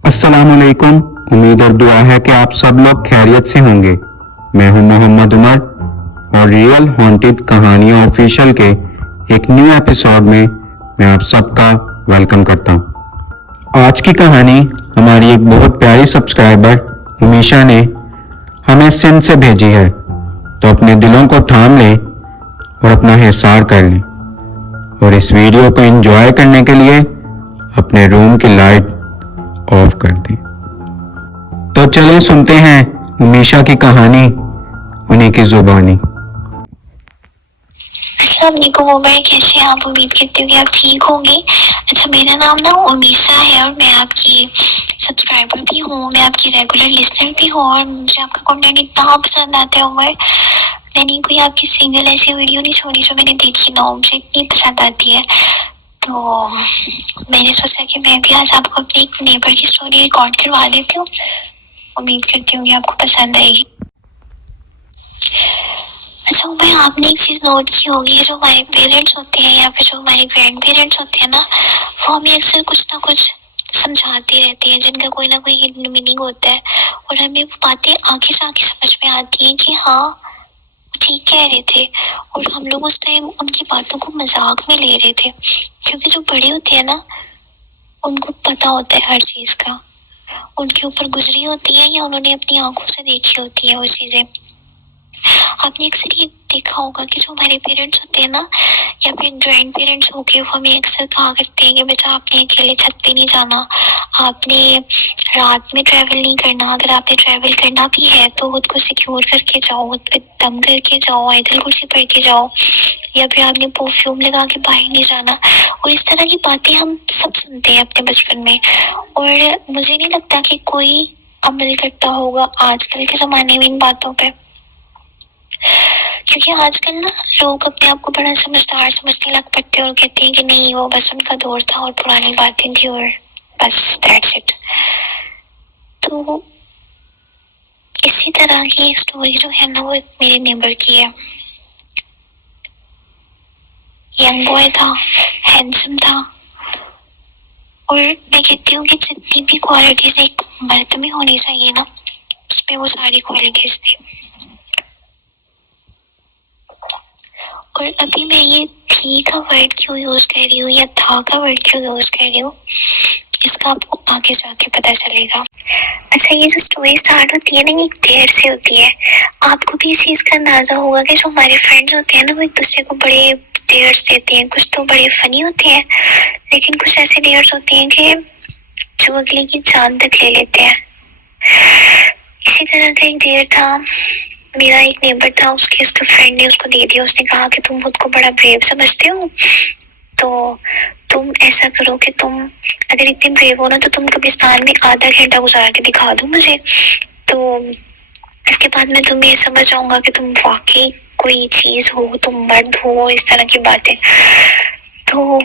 अस्सलाम वालेकुम। उम्मीद और दुआ है कि आप सब लोग खैरियत से होंगे। मैं हूं मोहम्मद उमर और रियल हॉन्टेड कहानियां ऑफिशियल के एक न्यू एपिसोड में मैं आप सबका वेलकम करता हूं। आज की कहानी हमारी एक बहुत प्यारी सब्सक्राइबर उमीशा ने हमें सिंध से भेजी है, तो अपने दिलों को थाम लें और अपना हिसार कर लें और इस वीडियो को एंजॉय करने के लिए अपने रूम की लाइट ऑफ कर दें। तो चलिए सुनते हैं उमीशा की कहानी उन्हीं की जुबानी। अस्सलाम वालेकुम उमर, कैसे हैं आप? उम्मीद करती हूँ कि आप ठीक होंगे। अच्छा, मेरा नाम ना उमीशा है और मैं आपकी सब्सक्राइबर भी हूँ, मैं आपकी रेगुलर लिसनर भी हूँ और मुझे आपका कंटेंट इतना पसंद आता है उमर। मैंने कोई आपकी सिंगल ऐसी वीडियो नहीं छोड़ी जो मैंने देखी ना हो, मुझे इतनी पसंद आती है। तो मैंने सोचा कि मैं भी आज आपको अपनी एक नेबर की स्टोरी रिकॉर्ड करवा देती हूँ। उम्मीद करती हूँ कि आपको पसंद आएगी। अच्छा उमर, आपने एक चीज नोट की होगी, जो हमारे पेरेंट्स होते हैं या फिर जो हमारे ग्रैंड पेरेंट्स होते हैं ना, वो हमें अक्सर कुछ ना कुछ समझाते रहते हैं जिनका कोई ना कोई हिडन मीनिंग होता है और हमें वो बातें आगे जाके समझ में आती हैं कि हाँ वो ठीक कह रहे थे और हम लोग उस टाइम उनकी बातों को मजाक में ले रहे थे, क्योंकि जो बड़े होते हैं ना उनको पता होता है हर चीज का, उनके ऊपर गुजरी होती है या उन्होंने अपनी आंखों से देखी होती है वो चीजें। आपने अक्सर ये देखा होगा कि जो हमारे पेरेंट्स होते हैं ना या फिर ग्रैंड पेरेंट्स हो गए, वो हमें अक्सर कहा करते हैं कि बेटा आपने अकेले छत पे नहीं जाना, आपने रात में ट्रैवल नहीं करना, अगर आपने ट्रैवल करना भी है तो खुद को सिक्योर करके जाओ, खुद पे दम करके जाओ, आयतल कुर्सी पढ़ के जाओ, या फिर आपने परफ्यूम लगा के बाहर नहीं जाना। और इस तरह की बातें हम सब सुनते हैं अपने बचपन में और मुझे नहीं लगता कि कोई अमल करता होगा आजकल के जमाने में इन बातों पे, क्योंकि आजकल ना लोग अपने आप को बड़ा समझदार समझने लग पड़ते हैं और कहते हैं कि नहीं वो बस उनका दौर था और पुरानी बातें थी और बस दैट्स इट। तो इसी तरह की एक स्टोरी जो है ना वो एक मेरे नेबर की है। यंग बॉय था, हैंडसम था और मैं कहती हूँ कि जितनी भी क्वालिटीज एक मर्द में होनी चाहिए ना उसमें वो सारी क्वालिटीज थी। और अभी मैं ये थी का वर्ड क्यों यूज कर रही हूँ या था का वर्ड क्यों यूज कर रही हूँ, इसका आपको आगे जाके पता चलेगा। अच्छा, ये जो स्टोरी स्टार्ट होती है ना ये देर से होती है। आपको भी इस चीज का अंदाजा होगा कि जो हमारे फ्रेंड्स होते हैं ना वो एक दूसरे को बड़े डेयर्स देते हैं, कुछ तो बड़े फनी होते हैं लेकिन कुछ ऐसे डेयर्स होते हैं कि जो अगले की जान तक ले लेते हैं। इसी तरह का एक डेयर था। मेरा एक नेबर था, उसके फ्रेंड ने उसको दे दिया। उसने कहा कि तुम खुद को बड़ा ब्रेव समझते हो तो तुम ऐसा करो कि तुम अगर इतने ब्रेव हो ना तो तुम कब्रिस्तान में आधा घंटा गुजार के दिखा दो मुझे, तो इसके बाद मैं तुम्हें समझ जाऊंगा कि तुम वाकई कोई चीज हो, तुम मर्द हो, इस तरह की बातें। तो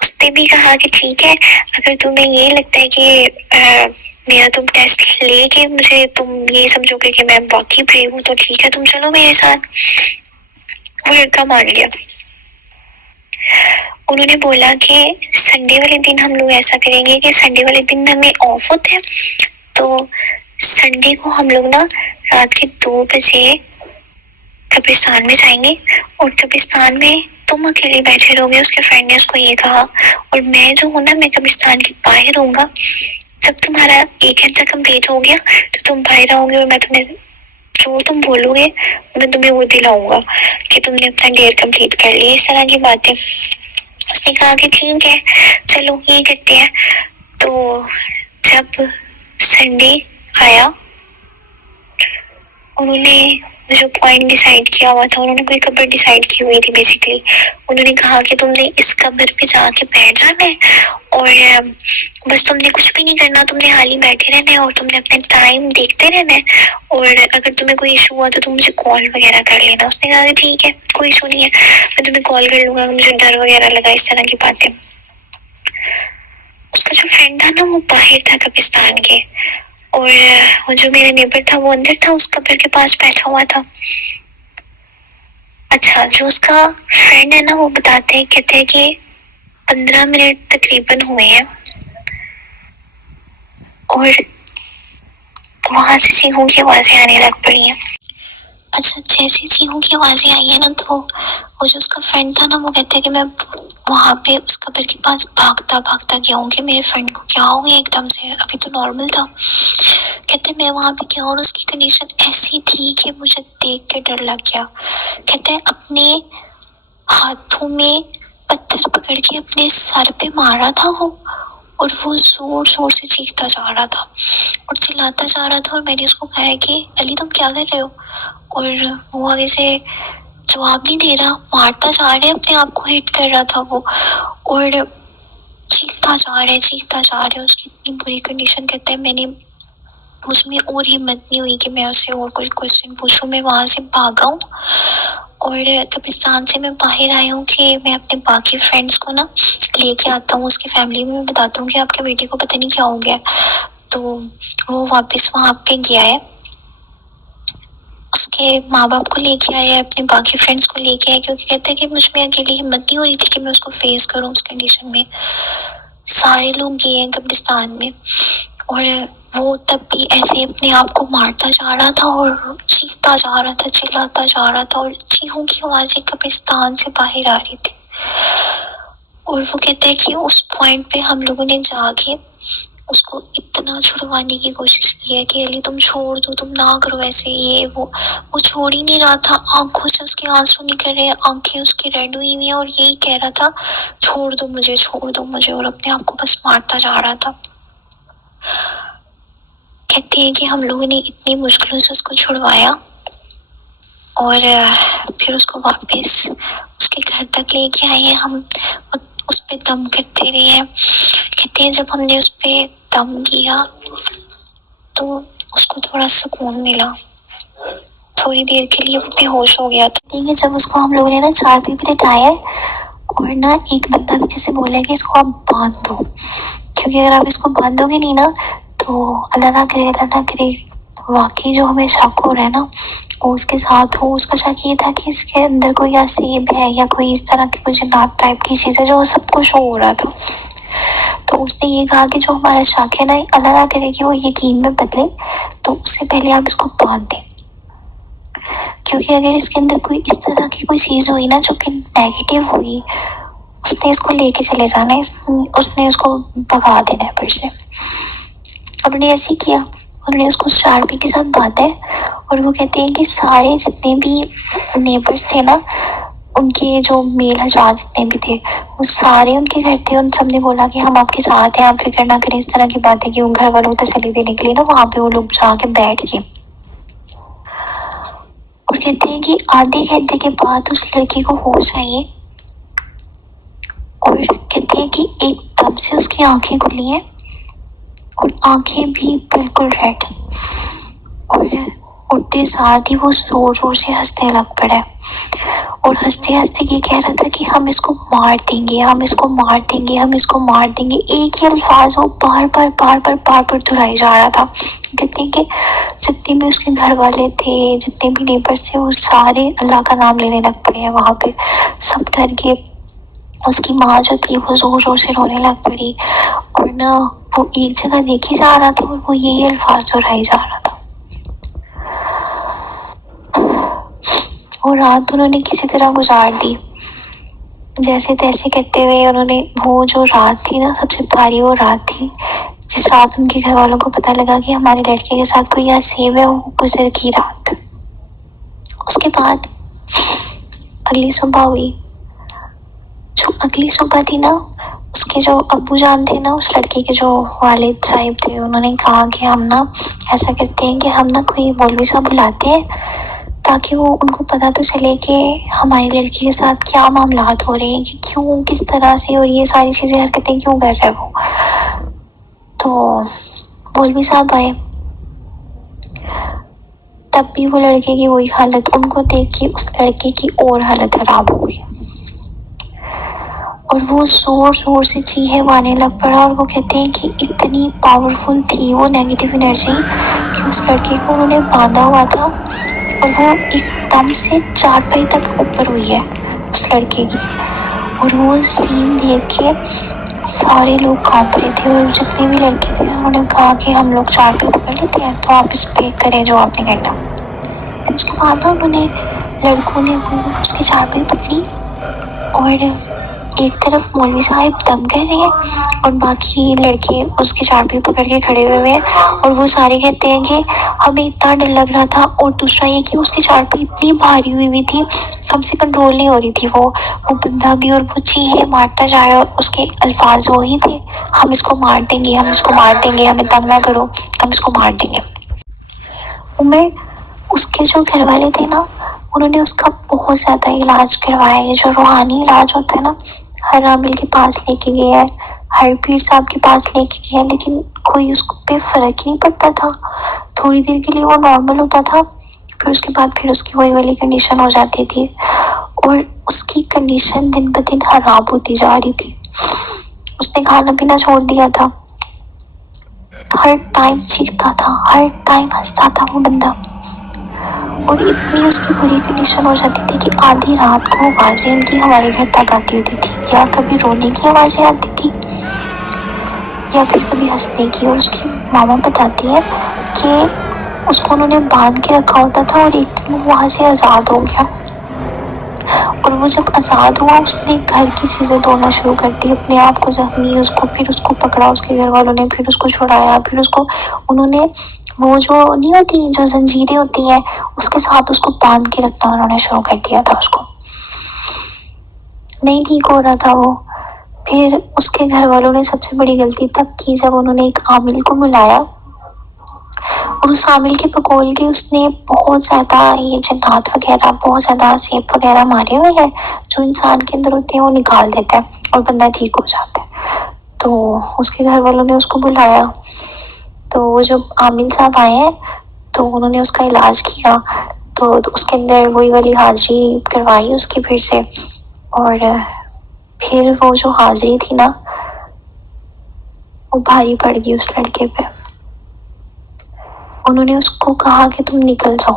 उसने भी कहा कि ठीक है, अगर तुम्हें ये लगता है कि मेरा तुम टेस्ट लेके मुझे तुम ये समझोगे कि मैं वाकई ब्रेव हूँ तो ठीक है, तुम चलो मेरे साथ। वो लड़का मान लिया। उन्होंने बोला कि संडे वाले दिन हम लोग ऐसा करेंगे कि संडे वाले दिन हमें ऑफ होता है, तो संडे को हम लोग ना रात के 2 बजे कब्रिस्तान में जाएंगे और कब्रिस्तान में तुम अकेले बैठे रहोगे। उसके फ्रेंड ने उसको ये कहा और मैं जो हूँ ना मैं कब्रिस्तान के बाहर रहूंगा। जब तुम्हारा 1 घंटा कंप्लीट हो गया तो तुम बाहर आओगे और मैं तुम्हें जो तुम बोलोगे मैं तुम्हें वो दिलाऊंगा कि तुमने अपना डेयर कंप्लीट कर लिया, इस तरह की बातें। उसने कहा कि ठीक है चलो ये करते हैं। तो जब संडे आया उन्होंने जो पॉइंट डिसाइड किया हुआ था, उन्होंने कोई कब्र डिसाइड की हुई थी बेसिकली। उन्होंने कहा कि तुमने इस कब्र पे जाके बैठ जाना है और बस तुमने कुछ भी नहीं करना, तुमने हाल ही बैठे रहना है और तुमने अपने टाइम देखते रहना है और अगर तुम्हें कोई इशू हुआ तो तुम मुझे कॉल वगैरह कर लेना। उसने कहा कि ठीक है कोई इशू नहीं है, मैं तुम्हें कॉल कर लूंगा, मुझे डर वगैरह लगा, इस तरह की बातें। उसका जो फ्रेंड था ना वो बाहर था कब्रिस्तान के और वो जो मेरा नेबर था वो अंदर था, उस कब्र के पास बैठा हुआ था। अच्छा, जो उसका फ्रेंड है ना वो बताते हैं, कहते हैं कि 15 मिनट तकरीबन हुए हैं और वहां से चीखों की आवाजें आने लग पड़ी हैं। अच्छा, जैसे चीखों की आवाजें आई है ना, तो वो जो उसका फ्रेंड था ना, वो कहता है कि मैं वहां पे उस कब्र के पास भागता भागता गया हूँ कि मेरे फ्रेंड को क्या हो गया एकदम से, अभी तो नॉर्मल था। कहते मैं वहां पे गया और उसकी कंडीशन ऐसी थी कि मुझे देख के डर लग गया। कहते हैं अपने हाथों में पत्थर पकड़ के अपने सर पे मारा था वो, और वो जोर जोर से चीखता जा रहा था और चिल्लाता जा रहा था। और मैंने उसको कहा कि अली तुम क्या कर रहे हो, और वो आगे से जवाब नहीं दे रहा, मारता जा रहे, अपने आप को हिट कर रहा था वो, और चीखता जा रहे। उसकी इतनी बुरी कंडीशन। कहते हैं मैंने उसमें और हिम्मत नहीं हुई कि मैं उससे और कोई क्वेश्चन पूछूं। मैं वहां से भागा हूँ और कब्रिस्तान से मैं बाहर आई हूँ कि मैं अपने बाकी फ्रेंड्स को ना लेके आता हूँ, उसकी फैमिली में बताता हूँ कि आपके बेटे को पता नहीं क्या हो गया। तो वो वापस वहां पे गया है, उसके माँ बाप को लेके आया है, अपने बाकी फ्रेंड्स को लेके आया, क्योंकि कहते हैं कि मुझ में अकेली हिम्मत नहीं हो रही थी कि मैं उसको फेस करूँ उस कंडीशन में। सारे लोग गए हैं कब्रिस्तान में, और वो तब भी ऐसे अपने आप को मारता जा रहा था और चीखता जा रहा था, चिल्लाता जा रहा था, और चीखों की आवाजें कब्रिस्तान से बाहर आ रही थी। और वो कहते हैं कि उस पॉइंट पे हम लोगों ने जाके उसको इतना छुड़वाने की कोशिश की है कि अली तुम छोड़ दो, तुम ना करो ऐसे, ये वो छोड़ ही नहीं रहा था। आंखों से उसके आंसू निकल रहे हैं, आंखें उसकी रेड हुई हुई हैं, और यही कह रहा था छोड़ दो मुझे, और अपने आप को बस मारता जा रहा था। कहते हैं कि हम लोगों ने इतनी मुश्किलों से उसको छुड़वाया और फिर उसको वापस उसके घर तक लेके आए हैं हम, उस पे दम करते रहे हैं। कहते हैं जब हमने उस पे दम किया तो उसको थोड़ा सुकून मिला, थोड़ी देर के लिए वो बेहोश हो गया था। ठीक है, जब उसको हम लोगों ने ना चारपाई पे लिटाया और ना एक बंदा भी जैसे बोला है कि इसको आप बांध दो, क्योंकि अगर आप इसको बांधोगे नहीं ना तो अल्लाह ना करे वाकई जो हमें शक हो रहा है ना वो उसके साथ हो। उसका शक ये था कि इसके अंदर कोई या सेब है या कोई इस तरह की कोई जिन्नात टाइप की चीज़ है जो सबको शो हो रहा था। तो उसने ये कहा कि जो हमारा शक है ना, अल्लाह ना करे कि वो यकीन में बदले, तो उससे पहले आप इसको बांध दें, क्योंकि अगर इसके अंदर कोई इस तरह की कोई चीज़ हुई ना जो कि नेगेटिव हुई, उसने इसको लेके चले जाना है, उसने उसको भगा देना है फिर से। उन्होंने ऐसे किया, उन्होंने उसको शार्पी के साथ बांधा है। और वो कहते हैं कि सारे जितने भी नेबर्स थे ना, उनके जो मेल हजरात जितने भी थे वो सारे उनके घर थे। उन सब ने बोला कि हम आपके साथ हैं, आप फिक्र ना करें, इस तरह की बातें कि उन घर वालों को तसल्ली देने के लिए ना वहाँ पे वो लोग जाके बैठ गए। और कहते हैं कि आधे घंटे के बाद उस लड़की को होश आई, और कहते हैं कि एकदम से उसकी आंखें खुली हैं और आंखें भी बिल्कुल रेड, और उठते साथ ही वो जोर जोर से हंसने लग पड़ा है। और हंसते हंसते ये कह रहा था कि हम इसको मार देंगे, हम इसको मार देंगे, हम इसको मार देंगे। एक ही अल्फाज वो बार बार दोहराई जा रहा था। कहते हैं कि जितने भी उसके घर वाले थे, जितने भी नेबर्स थे, वो सारे अल्लाह का नाम लेने लग पड़े हैं वहाँ पे। सब डर गए। उसकी माँ जो थी वो जोर जोर से रोने लग पड़ी, और ना वो एक जगह देखी जा रहा था और वो यही अल्फाज दोहराई जा रहा था। वो रात उन्होंने किसी तरह गुजार दी, जैसे तैसे करते हुए उन्होंने, वो जो रात थी ना सबसे भारी वो रात थी जिस रात उनके घर वालों को पता लगा कि हमारे लड़के के साथ कोई सेब है, वो गुजर की रात। उसके बाद अगली सुबह हुई। जो अगली सुबह थी ना, उसके जो अब्बू जान थे ना, उस लड़के के जो वालिद साहिब थे, उन्होंने कहा कि हम ना ऐसा करते हैं कि हम ना कोई मौलवी साहब बुलाते हैं ताकि वो उनको पता तो चले कि हमारी लड़की के साथ क्या मामलात हो रहे हैं, कि क्यों किस तरह से और ये सारी चीज़ें हरकतें क्यों कर रहे हैं वो। तो मौलवी साहब आए, तब भी वो लड़के की वही हालत, उनको देख के उस लड़के की और हालत खराब हो गई और वो जोर जोर से चीखने लग पड़ा। और वो कहते हैं कि इतनी पावरफुल थी वो नेगेटिव एनर्जी कि उस लड़के को उन्होंने बांधा हुआ था और वो एकदम से चारपाई तक ऊपर हुई है उस लड़के की। और वो सीन देख के सारे लोग कांप रहे थे और जितने भी लड़के थे उन्होंने कहा कि हम लोग चाबी पकड़ लेते हैं, तो आप इस पे करें जो आपने करना। फिर उसके बाद उन्होंने लड़कों ने वो उसकी चाबी पकड़ी और एक तरफ मौलवी साहब दम कर रहे हैं और बाकी लड़के उसकी चाबी पकड़ के खड़े हुए हैं और वो सारे कहते हैं कि हमें इतना डर लग रहा था, और दूसरा ये कि उसकी चाबी इतनी भारी हुई थी, हमसे कंट्रोल नहीं हो रही थी वो बंदा भी, और वो चीखे मारता जाए और उसके अल्फाज वही थे, हम इसको मार देंगे, हम इसको मार देंगे, हमें तंग ना करो, हम इसको मार देंगे। उमर उसके जो घर वाले थे ना, उन्होंने उसका बहुत ज़्यादा इलाज करवाया। ये जो रूहानी इलाज होता है ना, हर आमिल के पास लेके गया है, हर पीर साहब के पास लेके गया, लेकिन कोई उसको पे फर्क ही नहीं पड़ता था। थोड़ी देर के लिए वो नॉर्मल होता था, फिर उसके बाद फिर उसकी वही वाली कंडीशन हो जाती थी और उसकी कंडीशन दिन ब दिन खराब होती जा रही थी। उसने खाना पीना छोड़ दिया था, हर टाइम चीखता था, हर टाइम हंसता था वो बंदा, और इतनी उसकी बुरी कंडीशन हो जाती थी कि आधी रात को आवाजें उनकी हमारे घर तक आती होती थी, या कभी रोने की आवाजें आती थी या फिर कभी हंसने की। और उसकी मामा बताती है कि उसको उन्होंने बांध के रखा होता था और एक दिन वो वहां से आज़ाद हो गया, और वो जब आज़ाद हुआ उसने घर की चीज़ें तोड़ना शुरू कर दी, अपने आप को जख्मी, उसको फिर उसको पकड़ा उसके घर वालों ने, फिर उसको छुड़ाया, फिर उसको उन्होंने वो जो नहीं होती जो जंजीरें होती हैं उसके साथ उसको बांध के रखना उन्होंने शुरू कर दिया था। उसको नहीं ठीक हो रहा था वो। फिर उसके घर वालों ने सबसे बड़ी गलती तब की जब उन्होंने एक आमिल को बुलाया, और उस आमिल के बकौल के उसने बहुत ज़्यादा ये जन्नात वगैरह, बहुत ज़्यादा सेब वगैरह मारे हुए हैं जो इंसान के अंदर होते हैं, वो निकाल देता है और बंदा ठीक हो जाता है। तो उसके घर वालों ने उसको बुलाया, तो वो जो आमिल साहब आए हैं तो उन्होंने उसका इलाज किया, तो उसके अंदर वही वाली हाजिरी करवाई उसकी फिर से, और फिर वो जो हाजिरी थी ना वो भारी पड़ गई उस लड़के पे। उन्होंने उसको कहा कि तुम निकल जाओ,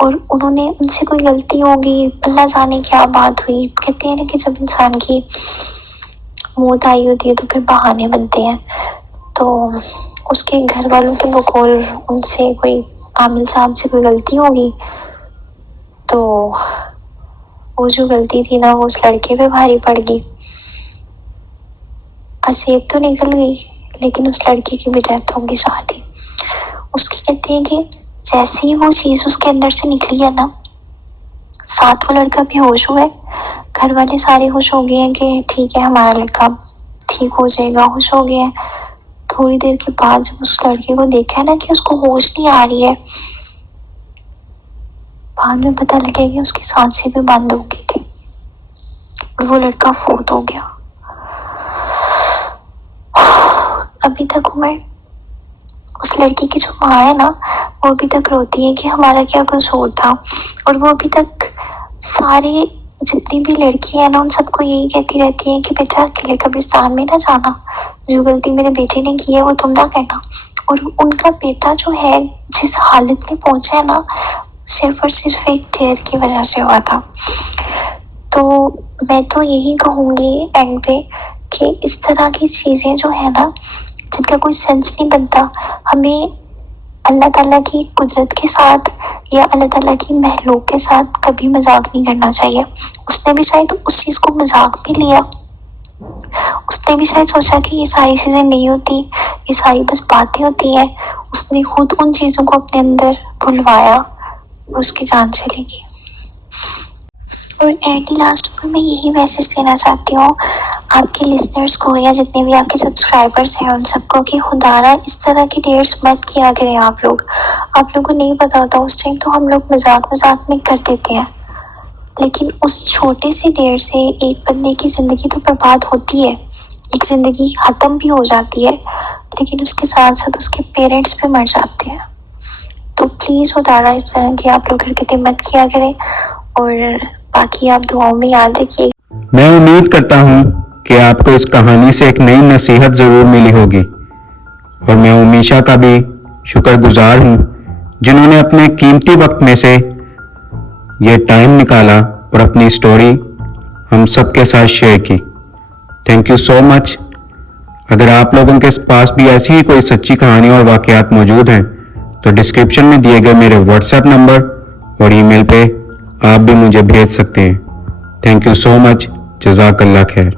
और उन्होंने उनसे कोई गलती होगी, अल्लाह जाने क्या बात हुई। कहते हैं ना कि जब इंसान की मौत आई होती है तो फिर बहाने बनते हैं, तो उसके घर वालों के बकौल उनसे कोई आमिल साहब से कोई गलती होगी, तो वो जो गलती थी ना वो उस लड़के पे भारी पड़ गई। असेब तो निकल गई लेकिन उस लड़के की भी डेथ होगी साथ ही। उसकी कहते हैं कि जैसे ही वो चीज़ उसके अंदर से निकली है ना, साथ वो लड़का भी होश हुआ है, घर वाले सारे खुश हो गए हैं कि ठीक है हमारा लड़का ठीक हो जाएगा, खुश हो गए हैं। थोड़ी देर के बाद जब उस लड़के को देखा है ना कि उसको होश नहीं आ रही है, बाद में पता लगा कि उसकी सांसें भी बंद हो गई थी और वो लड़का फोत हो गया। अभी तक उमर उस लड़की की जो माँ है ना वो अभी तक रोती है कि हमारा क्या कसूर था, और वो अभी तक सारे जितनी भी लड़की है ना उन सबको यही कहती रहती है कि बेटा अकेले कब्रिस्तान में ना जाना, जो गलती मेरे बेटे ने की है वो तुम ना करना। और उनका बेटा जो है जिस हालत में पहुंचा है ना, सिर्फ और सिर्फ एक ढेर की वजह से हुआ था। तो मैं तो यही कहूँगी एंड पे कि इस तरह की चीज़ें जो है ना जिनका कोई सेंस नहीं बनता, हमें अल्लाह ताला की कुदरत के साथ या अल्लाह ताला की महलूक के साथ कभी मजाक नहीं करना चाहिए। उसने भी शायद उस चीज़ को मजाक में लिया, उसने भी शायद सोचा कि ये सारी चीज़ें नहीं होती, ये सारी बस बातें होती हैं। उसने खुद उन चीज़ों को अपने अंदर भुलवाया और उसकी जान चली गई। और एट लास्ट में मैं यही मैसेज देना चाहती हूँ आपके लिसनर्स को या जितने भी आपके सब्सक्राइबर्स हैं उन सबको कि खुदारा इस तरह की डेट्स मत किया करें। आप लोगों को नहीं पता होता उस टाइम, तो हम लोग मजाक में कर देते हैं, लेकिन उस छोटे से डेट से एक बंदे की ज़िंदगी तो बर्बाद होती है, एक ज़िंदगी ख़त्म भी हो जाती है, लेकिन उसके साथ साथ उसके पेरेंट्स भी मर जाते हैं। तो प्लीज़ खुदारा इस तरह की आप लोग हरकतें मत किया करें, और बाकी आप दुआओं में याद रखिए। मैं उम्मीद करता हूँ कि आपको इस कहानी से एक नई नसीहत ज़रूर मिली होगी, और मैं उमीशा का भी शुक्रगुजार हूँ जिन्होंने अपने कीमती वक्त में से ये टाइम निकाला और अपनी स्टोरी हम सबके साथ शेयर की। Thank you so much. اگر آپ لوگوں کے پاس بھی ایسی ہی کوئی سچی کہانی اور واقعات موجود ہیں تو ڈسکرپشن میں دیے گئے میرے واٹس ایپ نمبر اور ای میل پہ آپ بھی مجھے بھیج سکتے ہیں. تھینک یو سو مچ. جزاک اللہ خیر.